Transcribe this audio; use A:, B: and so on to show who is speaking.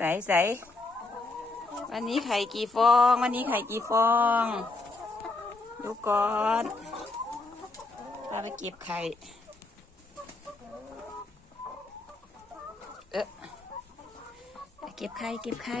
A: ใสใสวันนี้ไข่กี่ฟอง วันนี้ไข่กี่ฟอง ดูก่อนเราไปเก็บไข่ เออเก็บไข่เก็บไข่